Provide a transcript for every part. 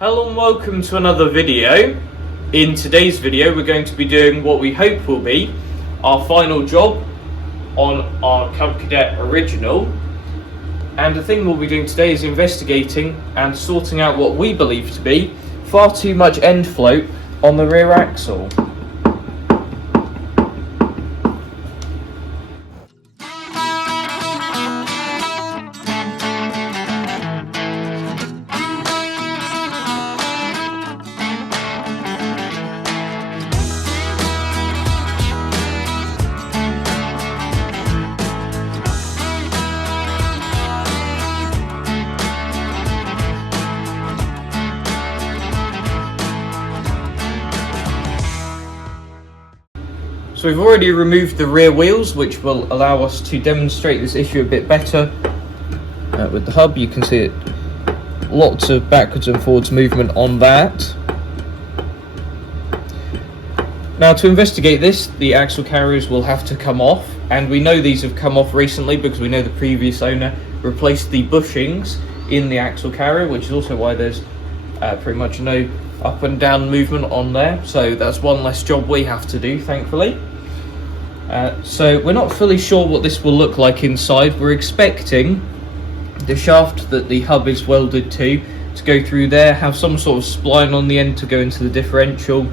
Hello and welcome to another video. In today's video we're going to be doing what we hope will be our final job on our Cub Cadet original. And the thing we'll be doing today is investigating and sorting out what we believe to be far too much end float on the rear axle. So we've already removed the rear wheels, which will allow us to demonstrate this issue a bit better. With the hub, you can see it, lots of backwards and forwards movement on that. Now to investigate this, the axle carriers will have to come off, and we know these have come off recently because we know the previous owner replaced the bushings in the axle carrier, which is also why there's pretty much no up and down movement on there, so that's one less job we have to do, thankfully. So we're not fully sure what this will look like inside. We're expecting the shaft that the hub is welded to go through there, have some sort of spline on the end to go into the differential,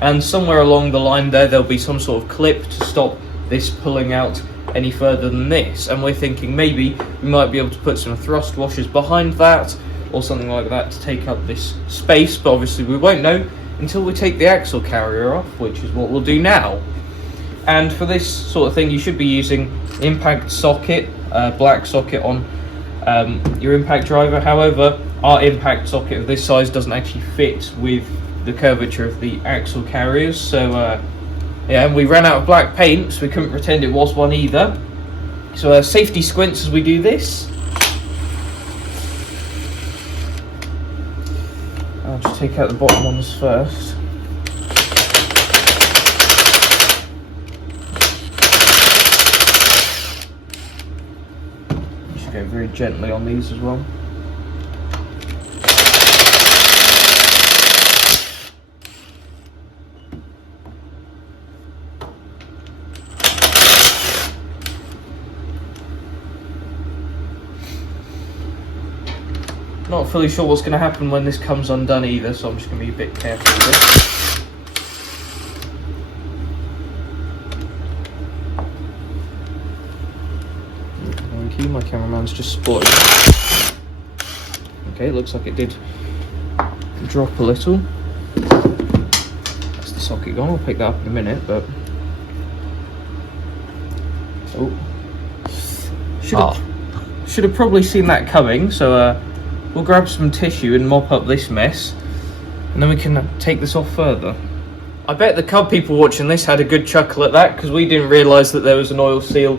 and somewhere along the line there'll be some sort of clip to stop this pulling out any further than this, and we're thinking maybe we might be able to put some thrust washers behind that or something like that to take up this space, but obviously we won't know until we take the axle carrier off, which is what we'll do now. And for this sort of thing you should be using impact socket, black socket on your impact driver. However, our impact socket of this size doesn't actually fit with the curvature of the axle carriers, so yeah, and we ran out of black paint, so we couldn't pretend it was one either. So safety squints as we do this. I'll just take out the bottom ones first. Just go very gently on these as well. Not fully sure what's going to happen when this comes undone either, so I'm just going to be a bit careful with this. Thank you, my cameraman's just spotted. Okay, looks like it did drop a little. That's the socket gone, I'll pick that up in a minute, but... Oh. Should have probably seen that coming, so we'll grab some tissue and mop up this mess, and then we can take this off further. I bet the Cub people watching this had a good chuckle at that, because we didn't realise that there was an oil seal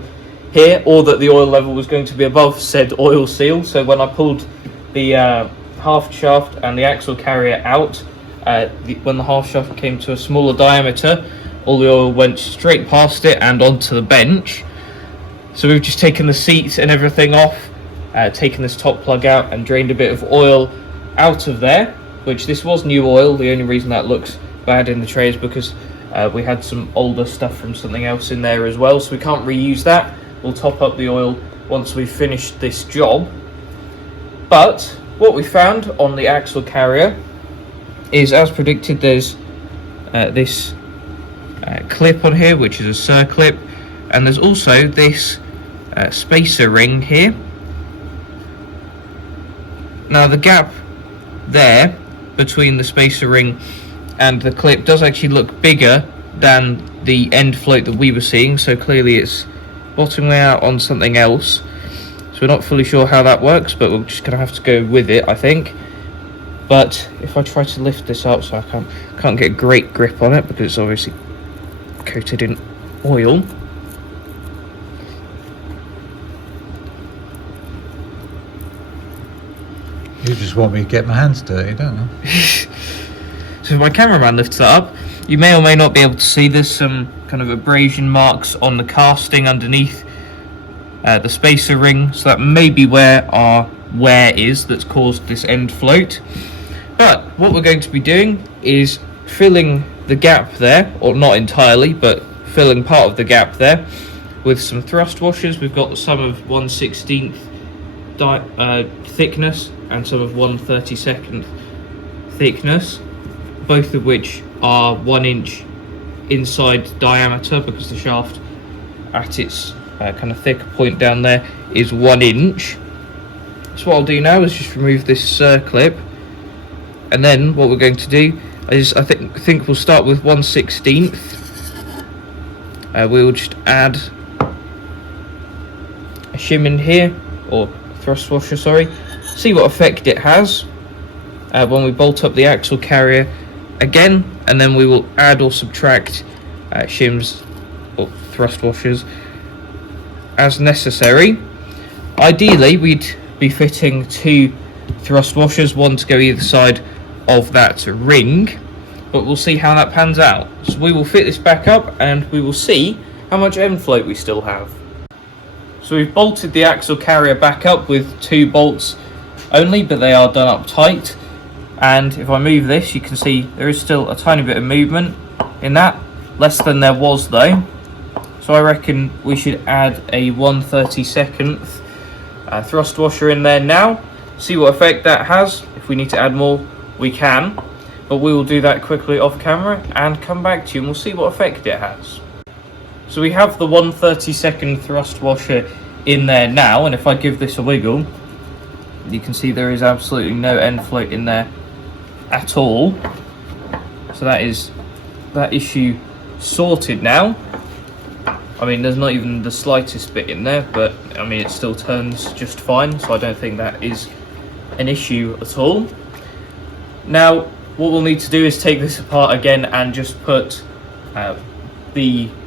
here, or that the oil level was going to be above said oil seal. So when I pulled the half shaft and the axle carrier out, when the half shaft came to a smaller diameter, all the oil went straight past it and onto the bench. So we've just taken the seat and everything off, taken this top plug out and drained a bit of oil out of there, which this was new oil. The only reason that looks bad in the tray is because we had some older stuff from something else in there as well, so we can't reuse that. We'll top up the oil once we've finished this job. But what we found on the axle carrier is, as predicted, there's this clip on here, which is a circlip, and there's also this spacer ring here. Now the gap there between the spacer ring and the clip does actually look bigger than the end float that we were seeing, so clearly it's bottoming out on something else. So we're not fully sure how that works, but we're just going to have to go with it, I think. But if I try to lift this up, so I can't get a great grip on it because it's obviously coated in oil. You just want me to get my hands dirty, don't you? So if my cameraman lifts that up, you may or may not be able to see there's some kind of abrasion marks on the casting underneath the spacer ring, so that may be where our wear is that's caused this end float. But what we're going to be doing is filling the gap there, or not entirely, but filling part of the gap there with some thrust washers. We've got some of 1/16th thickness and some of 1/32nd thickness, both of which are 1 inch inside diameter, because the shaft at its kind of thicker point down there is 1 inch. So what I'll do now is just remove this clip, and then what we're going to do is I think we'll start with 1/16th. We'll just add a shim in here, or thrust washer, sorry. See what effect it has when we bolt up the axle carrier again, and then we will add or subtract shims or thrust washers as necessary. Ideally, we'd be fitting 2 thrust washers, one to go either side of that ring, but we'll see how that pans out. So we will fit this back up and we will see how much end float we still have. So we've bolted the axle carrier back up with 2 bolts only, but they are done up tight. And if I move this, you can see there is still a tiny bit of movement in that, less than there was though. So I reckon we should add a 1/32nd thrust washer in there now, see what effect that has. If we need to add more, we can, but we will do that quickly off camera and come back to you and we'll see what effect it has. So we have the 1/32nd thrust washer in there now, and if I give this a wiggle, you can see there is absolutely no end float in there at all. So that is that issue sorted now. I mean, there's not even the slightest bit in there, but I mean, it still turns just fine, so I don't think that is an issue at all. Now, what we'll need to do is take this apart again and just put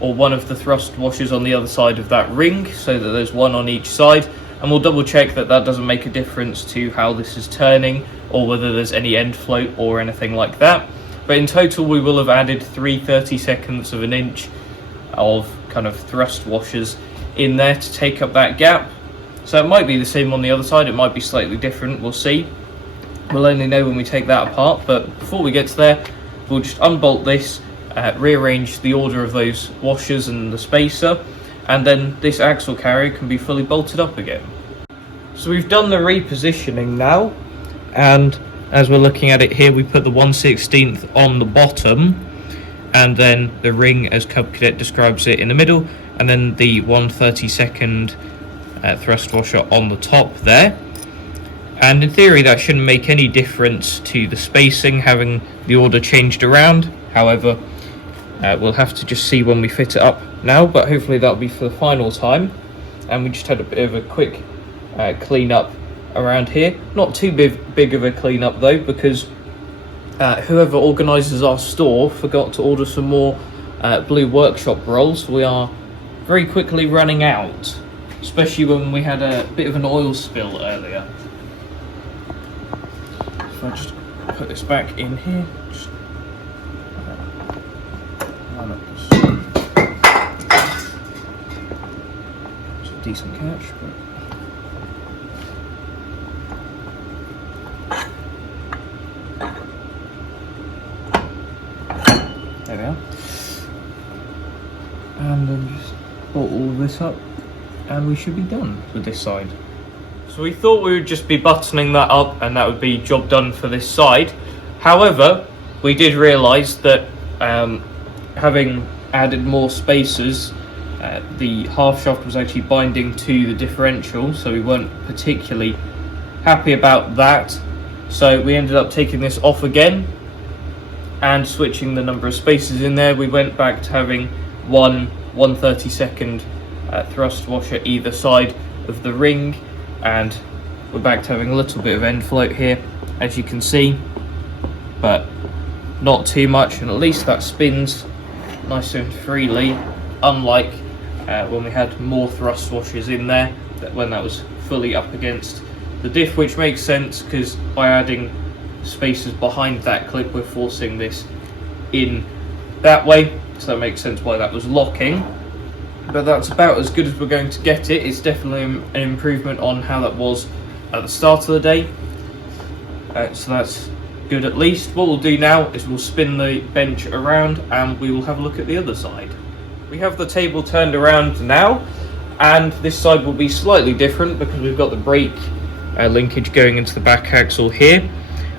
one of the thrust washers on the other side of that ring, so that there's one on each side, and we'll double check that that doesn't make a difference to how this is turning, or whether there's any end float or anything like that. But in total, we will have added 3/32 of an inch of kind of thrust washers in there to take up that gap. So it might be the same on the other side, it might be slightly different, we'll see. We'll only know when we take that apart, but before we get to there, we'll just unbolt this, rearrange the order of those washers and the spacer, and then this axle carrier can be fully bolted up again. So we've done the repositioning now, and as we're looking at it here, we put the 1/16th on the bottom, and then the ring, as Cub Cadet describes it, in the middle, and then the 1/32nd thrust washer on the top there. And in theory, that shouldn't make any difference to the spacing, having the order changed around. However, we'll have to just see when we fit it up now, but hopefully that'll be for the final time. And we just had a bit of a quick clean up around here. Not too big of a clean up though, because whoever organises our store forgot to order some more blue workshop rolls. We are very quickly running out, especially when we had a bit of an oil spill earlier. So I just put this back in here. Just line up this. It's a decent catch, but there we are. And then just bolt all this up, and we should be done with this side. So we thought we would just be buttoning that up and that would be job done for this side. However, we did realise that having added more spacers, the half shaft was actually binding to the differential, so we weren't particularly happy about that. So we ended up taking this off again and switching the number of spacers in there. We went back to having one 1/32nd thrust washer either side of the ring, and we're back to having a little bit of end float here, as you can see, but not too much, and at least that spins nice and freely, unlike when we had more thrust washers in there, when that was fully up against the diff, which makes sense because by adding spacers behind that clip we're forcing this in that way, so that makes sense why that was locking. But that's about as good as we're going to get it. It's definitely an improvement on how that was at the start of the day, so that's good at least. What we'll do now is we'll spin the bench around and we will have a look at the other side. We have the table turned around now, and this side will be slightly different because we've got the brake linkage going into the back axle here.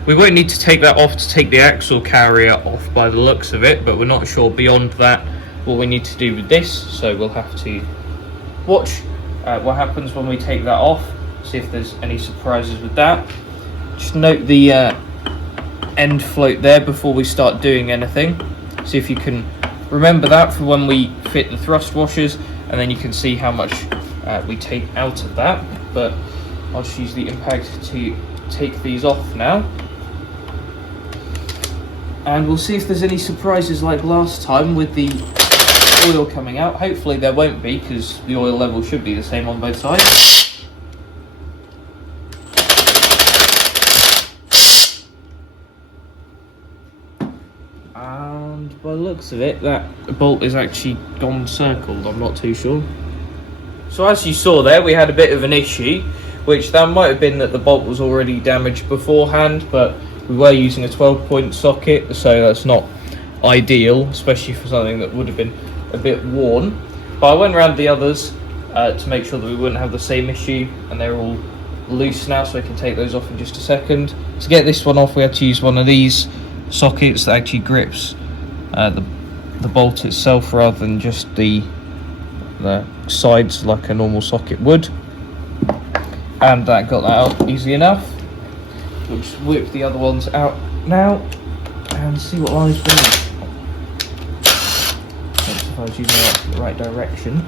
We won't need to take that off to take the axle carrier off by the looks of it, but we're not sure beyond that what we need to do with this, so we'll have to watch what happens when we take that off, see if there's any surprises with that. Just note the end float there before we start doing anything. See if you can remember that for when we fit the thrust washers, and then you can see how much we take out of that. But I'll just use the impact to take these off now, and we'll see if there's any surprises like last time with the oil coming out. Hopefully there won't be, because the oil level should be the same on both sides. And by the looks of it, that bolt is actually gone circled. I'm not too sure. So as you saw there, we had a bit of an issue, which that might have been that the bolt was already damaged beforehand, but we were using a 12-point socket, so that's not ideal, especially for something that would have been a bit worn. But I went around the others to make sure that we wouldn't have the same issue, and they're all loose now, so I can take those off in just a second. To get this one off, we had to use one of these sockets that actually grips the bolt itself rather than just the sides like a normal socket would, and that got that out easy enough. We'll just whip the other ones out now and see what lies beneath. If I was using that in the right direction.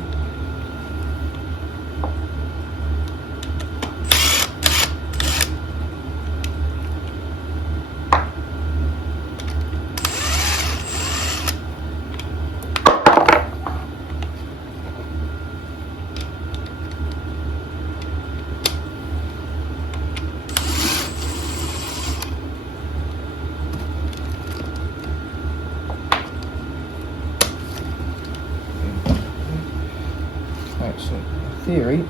So in theory,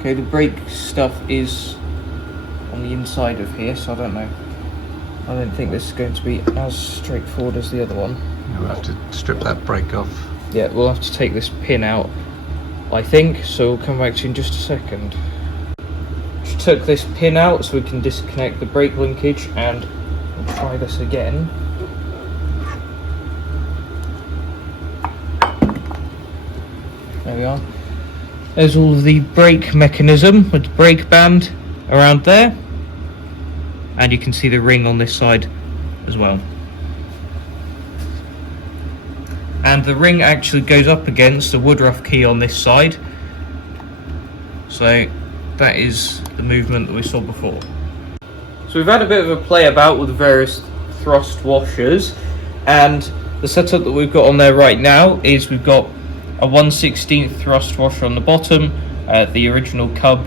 okay, the brake stuff is on the inside of here, so I don't know. I don't think this is going to be as straightforward as the other one. We'll have to strip that brake off. Yeah, we'll have to take this pin out, I think, so we'll come back to you in just a second. Just took this pin out so we can disconnect the brake linkage, and we'll try this again. There we are. There's all the brake mechanism with the brake band around there, and you can see the ring on this side as well. And the ring actually goes up against the woodruff key on this side, so that is the movement that we saw before. So we've had a bit of a play about with the various thrust washers, and the setup that we've got on there right now is we've got a 1/16 thrust washer on the bottom, the original Cub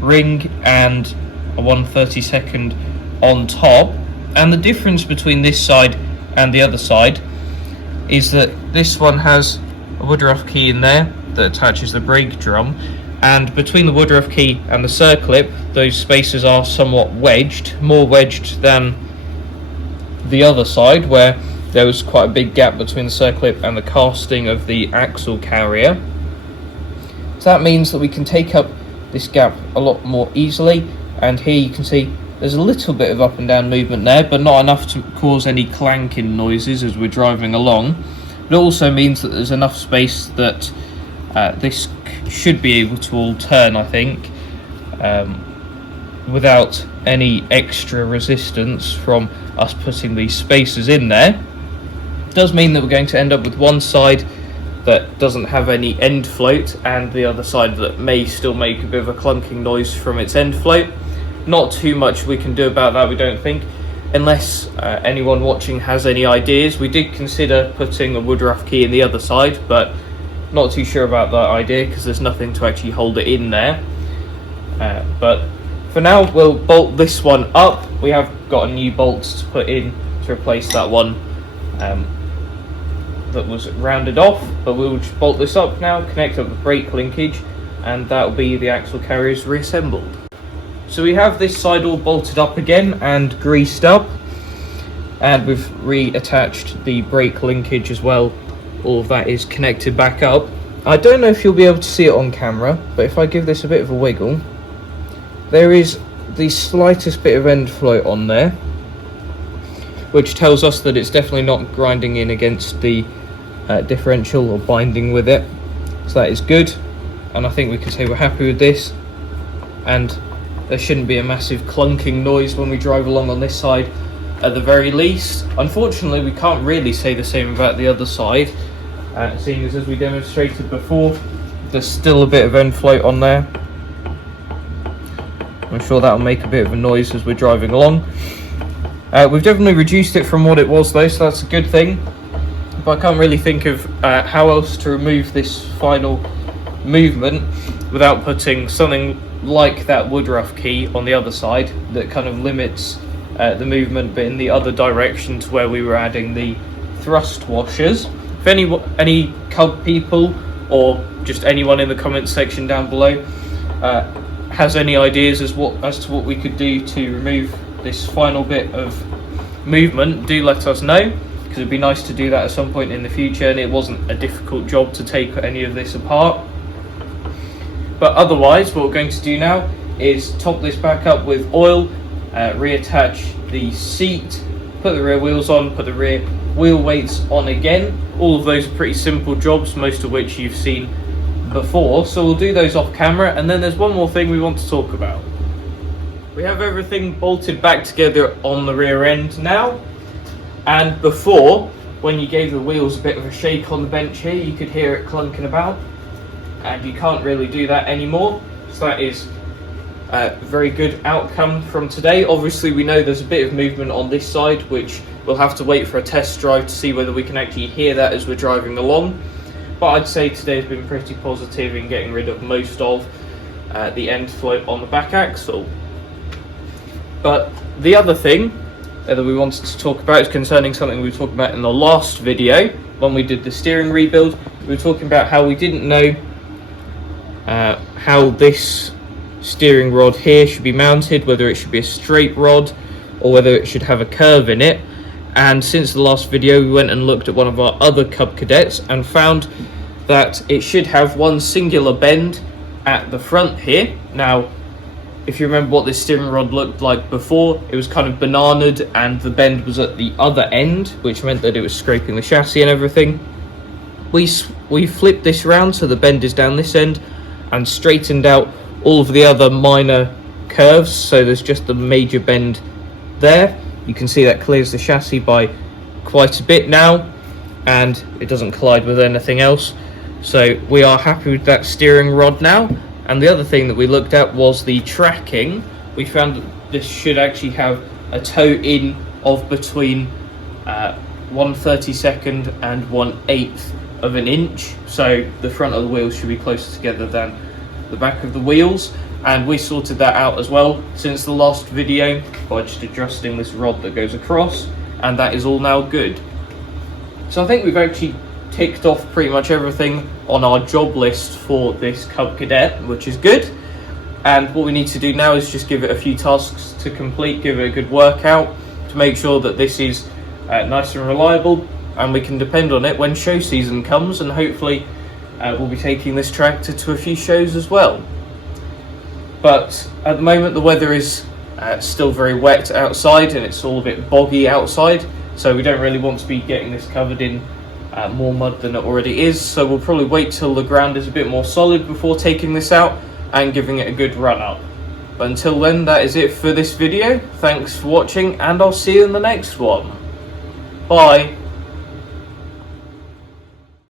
ring, and a 1/32 on top. And the difference between this side and the other side is that this one has a woodruff key in there that attaches the brake drum, and between the woodruff key and the circlip, those spaces are somewhat wedged, more wedged than the other side, where there was quite a big gap between the circlip and the casting of the axle carrier. So that means that we can take up this gap a lot more easily, and here you can see there's a little bit of up and down movement there, but not enough to cause any clanking noises as we're driving along. It also means that there's enough space that this should be able to all turn, I think, without any extra resistance from us putting these spacers in there. It does mean that we're going to end up with one side that doesn't have any end float, and the other side that may still make a bit of a clunking noise from its end float. Not too much we can do about that, we don't think, unless anyone watching has any ideas. We did consider putting a woodruff key in the other side, but not too sure about that idea because there's nothing to actually hold it in there. But for now, we'll bolt this one up. We have got a new bolt to put in to replace that one that was rounded off, but we'll just bolt this up now, connect up the brake linkage, and that will be the axle carriers reassembled. So we have this side all bolted up again and greased up, and we've reattached the brake linkage as well. All of that is connected back up. I don't know if you'll be able to see it on camera, but if I give this a bit of a wiggle, there is the slightest bit of end float on there, which tells us that it's definitely not grinding in against the differential or binding with it. So that is good, and I think we can say we're happy with this, and there shouldn't be a massive clunking noise when we drive along on this side at the very least. Unfortunately, we can't really say the same about the other side, seeing as we demonstrated before, there's still a bit of end float on there. I'm sure that'll make a bit of a noise as we're driving along. We've definitely reduced it from what it was though, so that's a good thing. But I can't really think of how else to remove this final movement without putting something like that Woodruff key on the other side that kind of limits the movement, but in the other direction to where we were adding the thrust washers. If any Cub people or just anyone in the comments section down below has any ideas as to what we could do to remove this final bit of movement, do let us know, because it'd be nice to do that at some point in the future, and it wasn't a difficult job to take any of this apart. But otherwise, what we're going to do now is top this back up with oil, reattach the seat, put the rear wheels on, put the rear wheel weights on again. All of those are pretty simple jobs, most of which you've seen before, so we'll do those off camera. And then there's one more thing we want to talk about. We have everything bolted back together on the rear end now, and before, when you gave the wheels a bit of a shake on the bench here, you could hear it clunking about, and you can't really do that anymore. So that is a very good outcome from today. Obviously we know there's a bit of movement on this side, which we'll have to wait for a test drive to see whether we can actually hear that as we're driving along. But I'd say today has been pretty positive in getting rid of most of the end float on the back axle. But the other thing that we wanted to talk about is concerning something we were talking about in the last video when we did the steering rebuild. We were talking about how we didn't know how this steering rod here should be mounted, whether it should be a straight rod or whether it should have a curve in it. And since the last video, we went and looked at one of our other Cub Cadets and found that it should have one singular bend at the front here. Now, if you remember what this steering rod looked like before, it was kind of bananaed and the bend was at the other end, which meant that it was scraping the chassis and everything. We flipped this round so the bend is down this end and straightened out all of the other minor curves, so there's just the major bend there. You can see that clears the chassis by quite a bit now, and it doesn't collide with anything else. So we are happy with that steering rod now. And the other thing that we looked at was the tracking. We found that this should actually have a toe in of between 1/32 and 1/8 of an inch. So the front of the wheels should be closer together than the back of the wheels. And we sorted that out as well since the last video by just adjusting this rod that goes across, and that is all now good. So I think we've actually ticked off pretty much everything on our job list for this Cub Cadet, which is good. And what we need to do now is just give it a few tasks to complete, give it a good workout to make sure that this is nice and reliable, and we can depend on it when show season comes, and hopefully we'll be taking this tractor to a few shows as well. But at the moment the weather is still very wet outside, and it's all a bit boggy outside, so we don't really want to be getting this covered in more mud than it already is. So we'll probably wait till the ground is a bit more solid before taking this out and giving it a good run up. But until then, that is it for this video. Thanks for watching, and I'll see you in the next one. Bye.